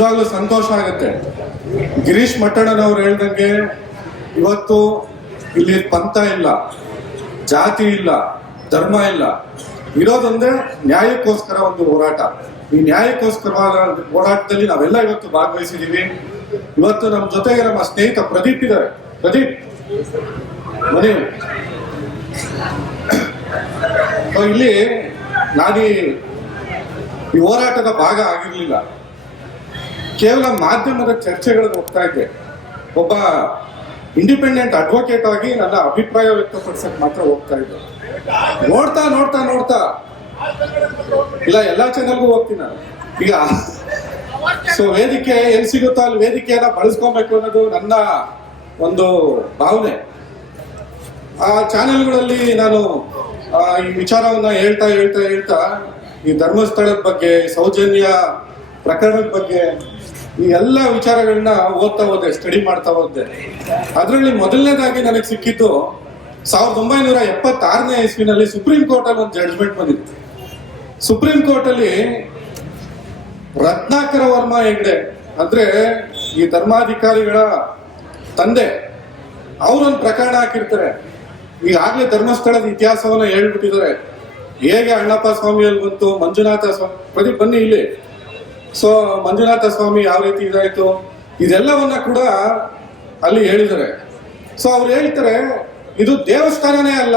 ನಿಜವಾಗ್ಲೂ ಸಂತೋಷ ಆಗುತ್ತೆ. ಗಿರೀಶ್ ಮಟ್ಟಣ್ಣನವ್ರು ಹೇಳ್ದಂಗೆ ಇವತ್ತು ಇಲ್ಲಿ ಪಂಥ ಇಲ್ಲ, ಜಾತಿ ಇಲ್ಲ, ಧರ್ಮ ಇಲ್ಲ. ಇರೋದೊಂದೇ ನ್ಯಾಯಕ್ಕೋಸ್ಕರ ಒಂದು ಹೋರಾಟ. ಈ ನ್ಯಾಯಕ್ಕೋಸ್ಕರವಾದ ಹೋರಾಟದಲ್ಲಿ ನಾವೆಲ್ಲ ಇವತ್ತು ಭಾಗವಹಿಸಿದೀವಿ. ಇವತ್ತು ನಮ್ಮ ಜೊತೆಗೆ ನಮ್ಮ ಸ್ನೇಹಿತ ಪ್ರದೀಪ್ ಇದ್ದಾರೆ. ಪ್ರದೀಪ್ ಸೊ ಇಲ್ಲಿ ನಾನು ಈ ಹೋರಾಟದ ಭಾಗ ಆಗಿರ್ಲಿಲ್ಲ. ಕೇವಲ ಮಾಧ್ಯಮದ ಚರ್ಚೆಗಳನ್ನು ಹೋಗ್ತಾ ಇದ್ದೆ. ಒಬ್ಬ ಇಂಡಿಪೆಂಡೆಂಟ್ ಅಡ್ವೊಕೇಟ್ ಆಗಿ ನನ್ನ ಅಭಿಪ್ರಾಯ ವ್ಯಕ್ತಪಡಿಸಕ್ ಮಾತ್ರ ಹೋಗ್ತಾ ಇದ್ದೆ. ನೋಡ್ತಾ ನೋಡ್ತಾ ನೋಡ್ತಾ. ಇಲ್ಲ, ಎಲ್ಲಾ ಚಾನಲ್ಗೂ ಹೋಗ್ತೀನಿ ನಾನು. ಈಗ ಸೊ ವೇದಿಕೆ ಎಲ್ಲಿ ಸಿಗುತ್ತೋ ಅಲ್ಲಿ ವೇದಿಕೆಯನ್ನ ಬಳಸ್ಕೊಬೇಕು ಅನ್ನೋದು ನನ್ನ ಒಂದು ಭಾವನೆ. ಆ ಚಾನೆಲ್ಗಳಲ್ಲಿ ನಾನು ಈ ವಿಚಾರವನ್ನ ಹೇಳ್ತಾ ಹೇಳ್ತಾ ಹೇಳ್ತಾ ಈ ಧರ್ಮಸ್ಥಳದ ಬಗ್ಗೆ, ಸೌಜನ್ಯ ಪ್ರಕರಣದ ಬಗ್ಗೆ ಈ ಎಲ್ಲ ವಿಚಾರಗಳನ್ನ ಓದ್ತಾ ಹೋದೆ ಸ್ಟಡಿ ಮಾಡ್ತಾ ಹೋದೆ ಅದರಲ್ಲಿ ಮೊದಲನೇದಾಗಿ ನನಗೆ ಸಿಕ್ಕಿದ್ದು ಸಾವಿರದ ಒಂಬೈನೂರ ಎಪ್ಪತ್ತಾರನೇ ಇಸ್ವಿನಲ್ಲಿ ಸುಪ್ರೀಂ ಕೋರ್ಟ್ ಅಲ್ಲಿ ಒಂದು ಜಡ್ಜ್ಮೆಂಟ್ ಬಂದಿತ್ತು. ಸುಪ್ರೀಂ ಕೋರ್ಟ್ ಅಲ್ಲಿ ರತ್ನಾಕರ ವರ್ಮ ಹೆಗ್ಡೆ, ಅಂದ್ರೆ ಈ ಧರ್ಮಾಧಿಕಾರಿಗಳ ತಂದೆ, ಅವರೊಂದು ಪ್ರಕರಣ ಹಾಕಿರ್ತಾರೆ. ಈಗಾಗಲೇ ಧರ್ಮಸ್ಥಳದ ಇತಿಹಾಸವನ್ನ ಹೇಳ್ಬಿಟ್ಟಿದ್ದಾರೆ. ಹೇಗೆ ಅಣ್ಣಪ್ಪ ಸ್ವಾಮಿಯಲ್ಲಿ ಬಂತು, ಮಂಜುನಾಥ ಸ್ವಾಮಿ, ಪ್ರದೀಪ್, ಬನ್ನಿ ಇಲ್ಲಿ. ಸೊ ಮಂಜುನಾಥ ಸ್ವಾಮಿ ಯಾವ ರೀತಿ ಇದಾಯಿತು? ಇದೆಲ್ಲವನ್ನ ಕೂಡ ಅಲ್ಲಿ ಹೇಳಿದ್ದಾರೆ. ಸೊ ಅವ್ರು ಹೇಳ್ತಾರೆ, ಇದು ದೇವಸ್ಥಾನನೇ ಅಲ್ಲ.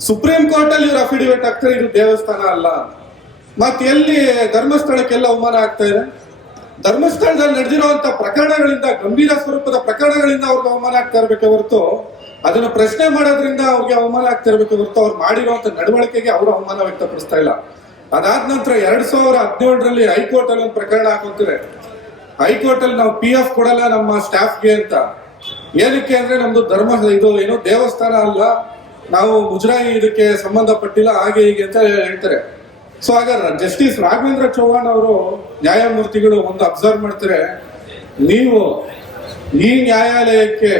ಸುಪ್ರೀಂ ಕೋರ್ಟ್ ಅಲ್ಲಿ ಇವ್ರು ಅಫಿಡವಿಟ್ ಆಗ್ತಾರೆ ಇದು ದೇವಸ್ಥಾನ ಅಲ್ಲ. ಮತ್ತೆ ಎಲ್ಲಿ ಧರ್ಮಸ್ಥಳಕ್ಕೆಲ್ಲ ಅವಮಾನ ಆಗ್ತಾ ಇದೆ? ಧರ್ಮಸ್ಥಳದಲ್ಲಿ ನಡೆದಿರುವಂತ ಪ್ರಕರಣಗಳಿಂದ, ಗಂಭೀರ ಸ್ವರೂಪದ ಪ್ರಕರಣಗಳಿಂದ ಅವ್ರಿಗೆ ಅವಮಾನ ಆಗ್ತಾ ಇರಬೇಕು ಹೊರತು, ಅದನ್ನು ಪ್ರಶ್ನೆ ಮಾಡೋದ್ರಿಂದ ಅವ್ರಿಗೆ ಅವಮಾನ ಆಗ್ತಾ ಇರಬೇಕು ಹೊರತು, ಅವ್ರು ಮಾಡಿರುವಂತ ನಡವಳಿಕೆಗೆ ಅವರು ಅವಮಾನ ವ್ಯಕ್ತಪಡಿಸ್ತಾ ಇಲ್ಲ. ಅದಾದ ನಂತರ ಎರಡ್ ಸಾವಿರ ಹದಿನೇಳರಲ್ಲಿ ಹೈಕೋರ್ಟ್ ಅಲ್ಲಿ ಒಂದು ಪ್ರಕರಣ ಹಾಕೊಂತಾರೆ ಹೈಕೋರ್ಟ್ ಅಲ್ಲಿ ನಾವು ಪಿ ಎಫ್ ಕೊಡಲ್ಲ ನಮ್ಮ ಸ್ಟಾಫ್ಗೆ ಅಂತ. ಏನಕ್ಕೆ ಅಂದ್ರೆ ನಮ್ದು ಧರ್ಮ ಇದು ಏನು ದೇವಸ್ಥಾನ ಅಲ್ಲ. ನಾವು ಮುಜರಾಯಿ ಇದಕ್ಕೆ ಸಂಬಂಧಪಟ್ಟಿಲ್ಲ, ಹಾಗೆ ಹೀಗೆ ಅಂತ ಹೇಳ್ತಾರೆ. ಸೊ ಆಗ ಜಸ್ಟಿಸ್ ರಾಘವೇಂದ್ರ ಚೌಹಾಣ್ ಅವರು ನ್ಯಾಯಮೂರ್ತಿಗಳು ಒಂದು ಅಬ್ಸರ್ವ್ ಮಾಡ್ತಾರೆ. ನೀವು ಈ ನ್ಯಾಯಾಲಯಕ್ಕೆ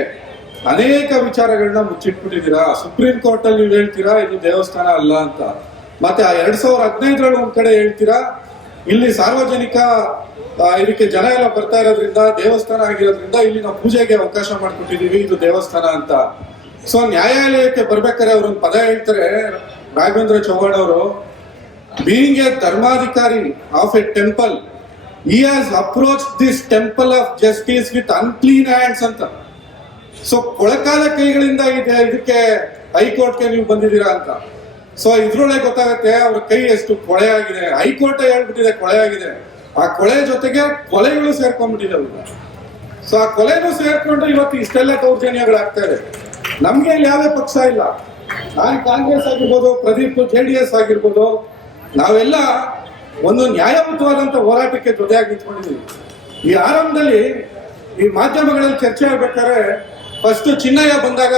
ಅನೇಕ ವಿಚಾರಗಳನ್ನ ಮುಚ್ಚಿಟ್ಬಿಟ್ಟಿದ್ದೀರಾ? ಸುಪ್ರೀಂ ಕೋರ್ಟ್ ಅಲ್ಲಿ ನೀವು ಹೇಳ್ತೀರಾ, ಇದು ದೇವಸ್ಥಾನ ಅಲ್ಲ ಅಂತ? ಮತ್ತೆ ಆ ಎರಡ್ ಸಾವಿರ ಹದಿನೈದರಲ್ಲಿ ಒಂದ್ ಕಡೆ ಹೇಳ್ತೀರಾ? ಇಲ್ಲಿ ಸಾರ್ವಜನಿಕ ಇದಕ್ಕೆ ಜನ ಎಲ್ಲ ಬರ್ತಾ ಇರೋದ್ರಿಂದ, ದೇವಸ್ಥಾನ ಆಗಿರೋದ್ರಿಂದ ಇಲ್ಲಿ ನಾವು ಪೂಜೆಗೆ ಅವಕಾಶ ಮಾಡ್ಕೊಟ್ಟಿದೀವಿ ಇದು ದೇವಸ್ಥಾನ ಅಂತ. ಸೊ ನ್ಯಾಯಾಲಯಕ್ಕೆ ಬರ್ಬೇಕಾದ್ರೆ ಅವ್ರೊಂದು ಪದ ಹೇಳ್ತಾರೆ, ರಾಘವೇಂದ್ರ ಚೌಹಾಣ್ ಅವರು ಬೀಯಿಂಗ್ ಎ ಧರ್ಮಾಧಿಕಾರಿ of a temple he has approach this temple of justice with unclean hands ಅಂತ. ಸೊ ಕೊಳಕಾಲ ಕೈಗಳಿಂದ ಇದೆ, ಇದಕ್ಕೆ ಹೈಕೋರ್ಟ್ಗೆ ನೀವು ಬಂದಿದ್ದೀರಾ ಅಂತ. ಸೊ ಇದ್ರೊಳಗೆ ಗೊತ್ತಾಗುತ್ತೆ ಅವ್ರ ಕೈ ಎಷ್ಟು ಕೊಳೆ ಆಗಿದೆ ಹೈಕೋರ್ಟ್ ಹೇಳ್ಬಿಟ್ಟಿದೆ ಕೊಳೆ ಆಗಿದೆ ಆ ಕೊಳೆ ಜೊತೆಗೆ ಕೊಲೆಗಳು ಸೇರ್ಕೊಂಡ್ಬಿಟ್ಟಿದೆ ಸೊ ಆ ಕೊಲೆನೂ ಸೇರ್ಕೊಂಡು ಇವತ್ತು ಇಷ್ಟೆಲ್ಲ ದೌರ್ಜನ್ಯಗಳಾಗ್ತಾ ಇದೆ. ನಮ್ಗೆ ಇಲ್ಲಿ ಯಾವುದೇ ಪಕ್ಷ ಇಲ್ಲ. ನಾನು ಕಾಂಗ್ರೆಸ್ ಆಗಿರ್ಬೋದು, ಪ್ರದೀಪ್ ಜೆ ಡಿ ಎಸ್ ಆಗಿರ್ಬೋದು, ನಾವೆಲ್ಲ ಒಂದು ನ್ಯಾಯಯುತವಾದಂತ ಹೋರಾಟಕ್ಕೆ ಜೊತೆಯಾಗಿ ನಿಂತ್ಕೊಂಡಿದ್ದೀವಿ. ಈ ಆರಂಭದಲ್ಲಿ ಈ ಮಾಧ್ಯಮಗಳಲ್ಲಿ ಚರ್ಚೆ ಆಗ್ಬೇಕಾದ್ರೆ ಫಸ್ಟ್ ಚಿನ್ನಯ್ಯ ಬಂದಾಗ,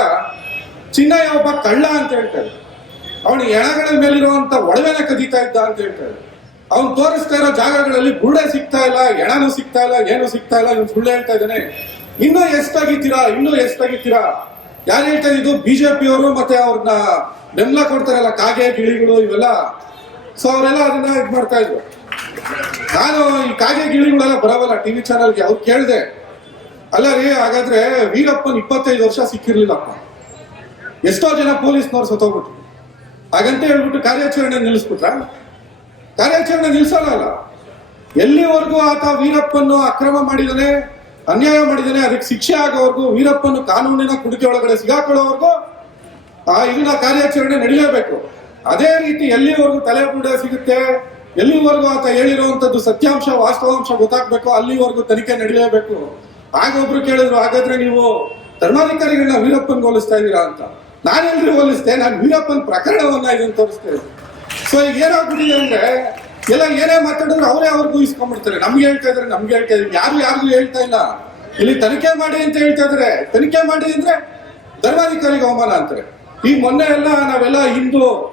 ಚಿನ್ನಯ್ಯ ಒಬ್ಬ ಕಳ್ಳ ಅಂತ ಹೇಳ್ತಾರೆ. ಅವನು ಎಣಗಳ ಮೇಲಿರುವಂತ ಒಡವೆನ ಕದೀತಾ ಇದ್ದ ಅಂತ ಹೇಳ್ತಾರೆ. ಅವ್ನು ತೋರಿಸ್ತಾ ಇರೋ ಜಾಗಗಳಲ್ಲಿ ಗುಳ್ಳೆ ಸಿಗ್ತಾ ಇಲ್ಲ ಎಣನು ಸಿಗ್ತಾ ಇಲ್ಲ, ಏನು ಸಿಗ್ತಾ ಇಲ್ಲ, ಇವನು ಸುಳ್ಳು ಹೇಳ್ತಾ ಇದ್ದಾನೆ. ಇನ್ನೂ ಎಷ್ಟಾಗಿತ್ತೀರಾ ಇನ್ನೂ ಎಷ್ಟಾಗಿತ್ತೀರಾ ಯಾರು ಹೇಳ್ತಾ ಇದ್ದು ಬಿಜೆಪಿ ಅವರು ಮತ್ತೆ ಅವ್ರನ್ನ ಬೆಂಬಲ ಕೊಡ್ತಾರಲ್ಲ, ಕಾಗೆ ಗಿಳಿಗಳು ಇವೆಲ್ಲ. ಸೊ ಅವರೆಲ್ಲ ಅದನ್ನ ಇದು ಮಾಡ್ತಾ ಇದ್ರು. ನಾನು ಈ ಕಾಗೆ ಗಿಳಿಗಳೆಲ್ಲ ಬರವಲ್ಲ ಟಿವಿ ಚಾನಲ್ಗೆ, ಅವ್ರು ಕೇಳಿದೆ. ಅಲ್ಲ ರೀ, ಹಾಗಾದ್ರೆ ವೀರಪ್ಪನ್ ಇಪ್ಪತ್ತೈದು ವರ್ಷ ಸಿಕ್ಕಿರ್ಲಿಲ್ಲಪ್ಪ. ಎಷ್ಟೋ ಜನ ಪೊಲೀಸ್ನವ್ರು ಸತ್ತೋಗ್ಬಿಟ್ರು. ಹಾಗಂತ ಹೇಳ್ಬಿಟ್ಟು ಕಾರ್ಯಾಚರಣೆ ನಿಲ್ಲಿಸ್ಬಿಟ್ರ? ಕಾರ್ಯಾಚರಣೆ ನಿಲ್ಸಲ್ಲ ಅಲ್ಲ. ಎಲ್ಲಿವರೆಗೂ ಆತ ವೀರಪ್ಪನ್ನು ಅಕ್ರಮ ಮಾಡಿದನೆ ಅನ್ಯಾಯ ಮಾಡಿದನೆ ಅದಕ್ಕೆ ಶಿಕ್ಷೆ ಆಗೋವರೆಗೂ ವೀರಪ್ಪನ್ನು ಕಾನೂನಿನ ಕುಡಿಕೆ ಒಳಗಡೆ ಸಿಗಾಕೊಳ್ಳೋವರೆಗೂ ಆ ಇದನ್ನ ಕಾರ್ಯಾಚರಣೆ ನಡೀಲೇಬೇಕು. ಅದೇ ರೀತಿ ಎಲ್ಲಿವರೆಗೂ ತಲೆ ಕೂಡ ಸಿಗುತ್ತೆ, ಎಲ್ಲಿವರೆಗೂ ಆತ ಹೇಳಿರುವಂತದ್ದು ಸತ್ಯಾಂಶ, ವಾಸ್ತವಾಂಶ ಗೊತ್ತಾಗ್ಬೇಕು ಅಲ್ಲಿವರೆಗೂ ತನಿಖೆ ನಡೀಲೇಬೇಕು. ಆಗ ಒಬ್ರು ಕೇಳಿದ್ರು, ಹಾಗಾದ್ರೆ ನೀವು ಧರ್ಮಾಧಿಕಾರಿಗಳನ್ನ ವೀರಪ್ಪನ್ ಹೋಲಿಸ್ತಾ ಇದ್ದೀರಾ? ಅಂತ. ನಾನೆಲ್ರಿ ಹೋಲಿಸ್ತೆ ನಾನು ವೀರಪ್ಪನ್ ಪ್ರಕರಣವನ್ನ ಇದನ್ನು ತೋರಿಸ್ತೇನೆ ಸೊ ಈಗ ಏನಾಗ್ಬಿಟ್ಟಿದೆ ಅಂದ್ರೆ, ಎಲ್ಲ ಏನೇ ಮಾತಾಡಿದ್ರು ಅವರೇ ಅವ್ರಿಗೂ ಇಸ್ಕೊಂಡ್ಬಿಡ್ತಾರೆ. ನಮ್ಗೆ ಹೇಳ್ತಾ ಇದ್ರೆ, ನಮ್ಗೆ ಹೇಳ್ತಾ ಇದ್ರೆ. ಯಾರು ಯಾರಿಗೂ ಹೇಳ್ತಾ ಇಲ್ಲ. ಇಲ್ಲಿ ತನಿಖೆ ಮಾಡಿ ಅಂತ ಹೇಳ್ತಾ ಇದ್ರೆ. ತನಿಖೆ ಮಾಡಿ ಅಂದ್ರೆ ಧರ್ಮಾಧಿಕಾರಿಗೆ ಅವಮಾನ ಅಂತಾರೆ. ಈ ಮೊನ್ನೆ ಎಲ್ಲ ನಾವೆಲ್ಲ ಹಿಂದೂ,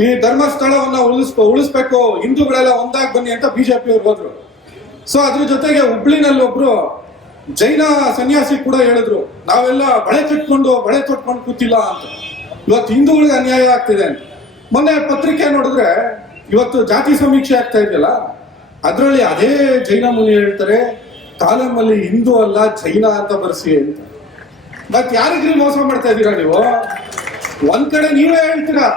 ಈ ಧರ್ಮಸ್ಥಳವನ್ನ ಉಳಿಸ್ಕೊ, ಉಳಿಸ್ಬೇಕು, ಹಿಂದೂಗಳೆಲ್ಲ ಒಂದಾಗಿ ಬನ್ನಿ ಅಂತ ಬಿಜೆಪಿ ಅವ್ರು ಹೋದ್ರು. ಸೊ ಅದ್ರ ಜೊತೆಗೆ ಹುಬ್ಳಿನಲ್ಲಿ ಒಬ್ರು ಜೈನ ಸನ್ಯಾಸಿ ಕೂಡ ಹೇಳಿದ್ರು, ನಾವೆಲ್ಲ ಬಳೆ ಕಟ್ಕೊಂಡು, ಬಳೆ ತೊಟ್ಕೊಂಡು ಕೂತಿಲ್ಲ ಅಂತ. ಇವತ್ತು ಹಿಂದೂಗಳಿಗೆ ಅನ್ಯಾಯ ಆಗ್ತಿದೆ ಅಂತ. ಮೊನ್ನೆ ಪತ್ರಿಕೆ ನೋಡಿದ್ರೆ ಇವತ್ತು ಜಾತಿ ಸಮೀಕ್ಷೆ ಆಗ್ತಾ ಇದೆಯಲ್ಲ, ಅದರಲ್ಲಿ ಅದೇ ಜೈನ ಮುನಿ ಹೇಳ್ತಾರೆ ಕಾಲಮಲ್ಲಿ ಹಿಂದೂ ಅಲ್ಲ, ಜೈನ ಅಂತ ಬರ್ಸಿ ಅಂತ. ಮತ್ ಯಾರಿಗ್ರಿ ಮೋಸ ಮಾಡ್ತಾ ಇದ್ದೀರಾ ನೀವು? ಒಂದ್ ಕಡೆ ನೀವೇ ಹೇಳ್ತೀರಾ,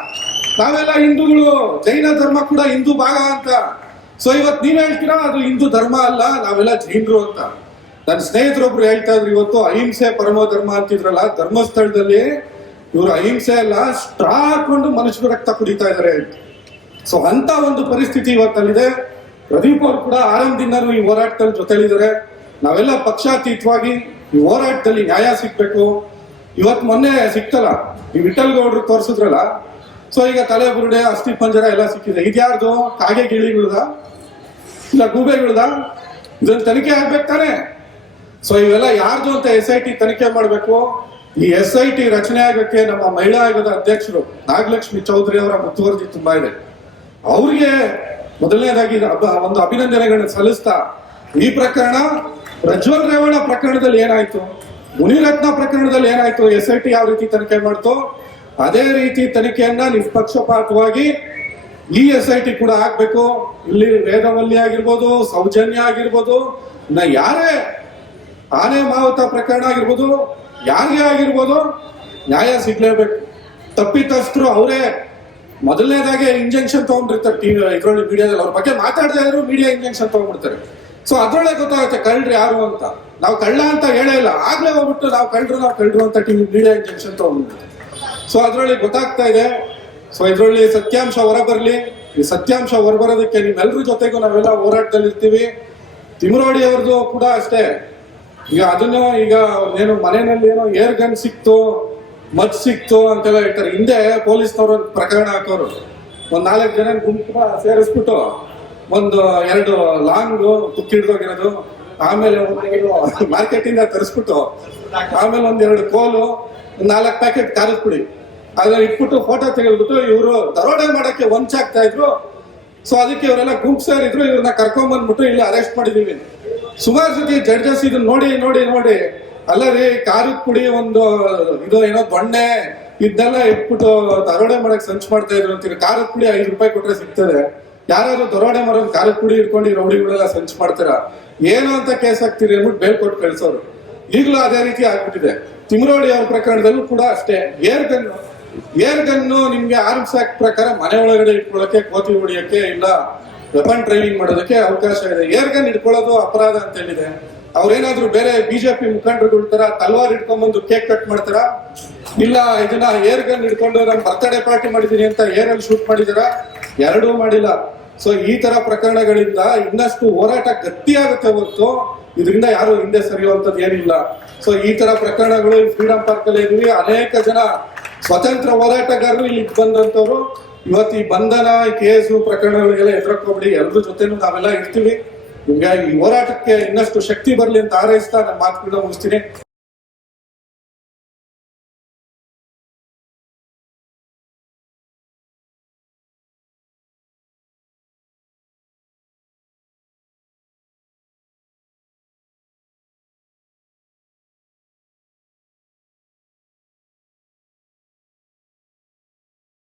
ನಾವೆಲ್ಲ ಹಿಂದೂಗಳು, ಜೈನ ಧರ್ಮ ಕೂಡ ಹಿಂದೂ ಭಾಗ ಅಂತ. ಸೊ ಇವತ್ತು ನೀವೇ ಹೇಳ್ತೀರಾ, ಅದು ಹಿಂದೂ ಧರ್ಮ ಅಲ್ಲ, ನಾವೆಲ್ಲ ಜೈನರು ಅಂತ. ನನ್ನ ಸ್ನೇಹಿತರೊಬ್ರು ಹೇಳ್ತಾ ಇದ್ರು, ಇವತ್ತು ಅಹಿಂಸೆ ಪರಮೋ ಧರ್ಮ ಅಂತಿದ್ರಲ್ಲ, ಧರ್ಮಸ್ಥಳದಲ್ಲಿ ಇವರು ಅಹಿಂಸೆ ಅಲ್ಲ, ಸ್ಟ್ರಾ ಹಾಕೊಂಡು ಮನುಷ್ಯ ರಕ್ತ ಕುಡಿತಾ ಅಂತ. ಸೊ ಅಂತ ಒಂದು ಪರಿಸ್ಥಿತಿ ಇವತ್ತಲ್ಲಿದೆ. ಪ್ರದೀಪ್ ಅವರು ಕೂಡ ಆರಂಭದಿಂದನೂ ಈ ಹೋರಾಟದಲ್ಲಿ ಜೊತೆಲಿದ್ದಾರೆ. ನಾವೆಲ್ಲ ಪಕ್ಷಾತೀತವಾಗಿ ಈ ಹೋರಾಟದಲ್ಲಿ ನ್ಯಾಯ ಸಿಗ್ಬೇಕು. ಇವತ್ ಮೊನ್ನೆ ಸಿಕ್ತಲ್ಲ, ಈ ವಿಠಲ್ ಗೌಡ್ರು ತೋರಿಸಿದ್ರಲ್ಲ. ಸೊ ಈಗ ತಲೆ ಬುರುಡೆ ಅಸ್ಥಿ ಪಂಜರ ಎಲ್ಲ ಸಿಕ್ಕಿದೆ. ಇದ್ಯಾರ್ದು? ಕಾಗೆ ಗಿಳಿಗಳ್ದ ಇಲ್ಲ ಗೂಬೆಗಳ್ದ? ಇದನ್ನ ತನಿಖೆ ಆಗ್ಬೇಕು ತಾನೆ? ಸೊ ಇವೆಲ್ಲ ಯಾರ್ದು ಅಂತ ಎಸ್ ಐ ಟಿ ತನಿಖೆ ಮಾಡಬೇಕು? ಈ ಎಸ್ ಐ ಟಿ ರಚನೆ ಆಗಕ್ಕೆ ನಮ್ಮ ಮಹಿಳಾ ಆಯೋಗದ ಅಧ್ಯಕ್ಷರು ನಾಗಲಕ್ಷ್ಮಿ ಚೌಧರಿ ಅವರ ಮುತುವರ್ಜಿ ತುಂಬಾ ಇದೆ. ಅವ್ರಿಗೆ ಮೊದಲನೇದಾಗಿ ಒಂದು ಅಭಿನಂದನೆಗಳನ್ನ ಸಲ್ಲಿಸ್ತಾ, ಈ ಪ್ರಕರಣ ಪ್ರಜ್ವಲ್ ರೇವಣ್ಣ ಪ್ರಕರಣದಲ್ಲಿ ಏನಾಯ್ತು? ಮುನಿರತ್ನ ಪ್ರಕರಣದಲ್ಲಿ ಏನಾಯ್ತು? ಎಸ್ ಐ ಟಿ ಯಾವ ರೀತಿ ತನಿಖೆ ಮಾಡ್ತು? ಅದೇ ರೀತಿ ತನಿಖೆಯನ್ನ ನಿಷ್ಪಕ್ಷಪಾತವಾಗಿ ಈ ಎಸ್ ಐ ಟಿ ಕೂಡ ಆಗ್ಬೇಕು. ಇಲ್ಲಿ ವೇದವಲ್ಲಿ ಆಗಿರ್ಬೋದು, ಸೌಜನ್ಯ ಆಗಿರ್ಬೋದು, ಇನ್ನ ಯಾರೇ ಆನೆ ಮಾವುತ ಪ್ರಕರಣ ಆಗಿರ್ಬೋದು, ಯಾರಿಗೆ ಆಗಿರ್ಬೋದು, ನ್ಯಾಯ ಸಿಗ್ಲೇಬೇಕು. ತಪ್ಪಿತಸ್ಥರು ಅವರೇ. ಮೊದಲನೇದಾಗೆ ಇಂಜೆಕ್ಷನ್ ತಗೊಂಡಿರ್ತಾರೆ ಟಿವಿ ಇದ್ರಲ್ಲಿ ಮೀಡಿಯಾದಲ್ಲಿ ಅವ್ರ ಬಗ್ಗೆ ಮಾತಾಡ್ತಾ ಇದ್ರು ಮೀಡಿಯಾ ಇಂಜೆಕ್ಷನ್ ತಗೊಂಡ್ಬಿಡ್ತಾರೆ. ಸೊ ಅದರೊಳಗೆ ಗೊತ್ತಾಗುತ್ತೆ ಕಳ್ಳ್ರಿ ಯಾರು ಅಂತ. ನಾವು ಕಳ್ಳ ಅಂತ ಹೇಳೇ ಇಲ್ಲ. ಆಗ್ಲೇ ಹೋಗ್ಬಿಟ್ಟು ನಾವು ಕಳ್ಳರು ನಾವು ಕಳ್ಳರು ಅಂತ ಟಿವಿ ಮೀಡಿಯಾ ಇಂಜೆಕ್ಷನ್ ತಗೊಂಡ್ಬಿಡ್ತಾರೆ. ಸೊ ಅದರಲ್ಲಿ ಗೊತ್ತಾಗ್ತಾ ಇದೆ. ಸೊ ಇದರಲ್ಲಿ ಸತ್ಯಾಂಶ ಹೊರಬರ್ಲಿ. ಈ ಸತ್ಯಾಂಶ ಹೊರಬರೋದಕ್ಕೆ ನಿಮ್ಮೆಲ್ಲರ ಜೊತೆಗೂ ನಾವೆಲ್ಲ ಹೋರಾಟದಲ್ಲಿ ಇರ್ತೀವಿ ತಿಮರೋಡಿ ಅವ್ರದ್ದು ಕೂಡ ಅಷ್ಟೇ. ಈಗ ಅದನ್ನ ಈಗ ಏನು ಮನೆಯಲ್ಲಿ ಏನೋ ಏರ್ ಗನ್ ಸಿಕ್ತು ಮದ್ ಸಿಕ್ತು ಅಂತೆಲ್ಲ ಹೇಳ್ತಾರೆ. ಹಿಂದೆ ಪೊಲೀಸ್ನವರು ಪ್ರಕರಣ ಹಾಕೋರು. ಒಂದ್ ನಾಲ್ಕು ಜನ ಗುಂಪು ಸೇರಿಸ್ಬಿಟ್ಟು ಒಂದು ಎರಡು ಲಾಂಗ್ ತುಕ್ಕಿಡ್ದೋಗಿರೋದು ಆಮೇಲೆ ಮಾರ್ಕೆಟ್ ಇಂದ ತರಿಸ್ಬಿಟ್ಟು, ಆಮೇಲೆ ಒಂದೆರಡು ಕೋಲು ನಾಲ್ಕು ಪ್ಯಾಕೆಟ್ ಖಾರದ ಪುಡಿ. ಅದನ್ನ ಇಟ್ಬಿಟ್ಟು ಫೋಟೋ ತೆಗೆದ್ಬಿಟ್ಟು ಇವರು ದರೋಡೆ ಮಾಡಕ್ಕೆ ವಂಚಾಗ್ತಾ ಇದ್ರು. ಸೊ ಅದಕ್ಕೆ ಇವರೆಲ್ಲ ಗುಂಪು ಸೇರಿದ್ರು, ಇವ್ರನ್ನ ಕರ್ಕೊಂಡ್ ಬಂದ್ಬಿಟ್ಟು ಇಲ್ಲಿ ಅರೆಸ್ಟ್ ಮಾಡಿದೀವಿ. ಸುಮಾರು ಸತಿ ಜಡ್ಜಸ್ ಇದನ್ನ ನೋಡಿ ನೋಡಿ ನೋಡಿ. ಅಲ್ಲ ರೀ ಖಾರದ ಪುಡಿ ಒಂದು, ಇದು ಏನೋ ದೊಣ್ಣೆ ಇದನ್ನೆಲ್ಲ ಇಟ್ಬಿಟ್ಟು ದರೋಡೆ ಮಾಡಕ್ ಸಂಚು ಮಾಡ್ತಾ ಇದ್ರು ಅಂತೀರಿ. ಖಾರದ ಪುಡಿ ಐದು ರೂಪಾಯಿ ಕೊಟ್ರೆ ಸಿಗ್ತದೆ. ಯಾರಾದ್ರೂ ದರೋಡೆ ಮಾಡೋದು ಖಾರದ ಪುಡಿ ಇಟ್ಕೊಂಡು ರೌಡಿಗಳೆಲ್ಲ ಸಂಚು ಮಾಡ್ತಾರ? ಏನು ಅಂತ ಕೇಸ್ ಹಾಕ್ತೀರಿ ಅಂದ್ಬಿಟ್ಟು ಬೇಲ್ ಕೊಟ್ಟು ಕಳ್ಸೋರು. ಈಗಲೂ ಅದೇ ರೀತಿ ಆಗ್ಬಿಟ್ಟಿದೆ. ತಿಮರೋಡಿ ಅವ್ರ ಪ್ರಕರಣದಲ್ಲೂ ಕೂಡ ಅಷ್ಟೇ. ಏರ್ ಗನ್, ಏರ್ ಗನ್ನು ನಿಮ್ಗೆ ಆರ್ಮ್ಸ್ ಆಕ್ಟ್ ಪ್ರಕಾರ ಮನೆ ಒಳಗಡೆ ಇಟ್ಕೊಳ್ಳೋಕೆ ಕೋತಿ ಹೊಡಿಯಕ್ಕೆ ಇಲ್ಲ. ವೆಪನ್ ಟ್ರೈನಿಂಗ್ ಮಾಡೋದಕ್ಕೆ ಅವಕಾಶ ಇದೆ. ಏರ್ ಗನ್ ಇಟ್ಕೊಳ್ಳೋದು ಅಪರಾಧ ಅಂತ ಹೇಳಿದೆ ಅವ್ರೇನಾದ್ರೂ ಬೇರೆ ಬಿಜೆಪಿ ಮುಖಂಡರುಗಳ ತರ ತಲ್ವಾರ್ ಹಿಡ್ಕೊಂಡ್ಬಂದು ಕೇಕ್ ಕಟ್ ಮಾಡ್ತಾರ? ಇಲ್ಲ, ಇದನ್ನ ಏರ್ ಗನ್ ಹಿಡ್ಕೊಂಡು ನಮ್ ಬರ್ತ್ಡೇ ಪಾರ್ಟಿ ಮಾಡಿದೀನಿ ಅಂತ ಏರ್ ಶೂಟ್ ಮಾಡಿದಾರ? ಎರಡೂ ಮಾಡಿಲ್ಲ. ಸೊ ಈ ತರ ಪ್ರಕರಣಗಳಿಂದ ಇನ್ನಷ್ಟು ಹೋರಾಟ ಗಟ್ಟಿಯಾಗುತ್ತೆ ಹೊತ್ತು ಇದರಿಂದ ಯಾರು ಹಿಂದೆ ಸರಿಯುವಂತದ್ದು ಏನಿಲ್ಲ. ಸೊ ಈ ತರ ಪ್ರಕರಣಗಳು ಫ್ರೀಡಂ ಪಾರ್ಕ್ ಅಲ್ಲಿ ಇದೀವಿ. ಅನೇಕ ಜನ ಸ್ವತಂತ್ರ ಹೋರಾಟಗಾರರು ಇಲ್ಲಿ ಬಂದಂತವ್ರು ಇವತ್ತು ಈ ಬಂಧನ ಕೇಸು ಪ್ರಕರಣಗಳಿಗೆಲ್ಲ ಎದುರಕ್ಕೋಗ್ಬಿಡಿ ಎಲ್ಲರ ಜೊತೆನೂ ನಾವೆಲ್ಲ ಇರ್ತೀವಿ. ಈ ಹೋರಾಟಕ್ಕೆ ಇನ್ನಷ್ಟು ಶಕ್ತಿ ಬರಲಿ ಅಂತ ಹಾರೈಸ್ತಾ ನನ್ನ ಮಾತುಗಳನ್ನ ಮುಗಿಸ್ತೀನಿ.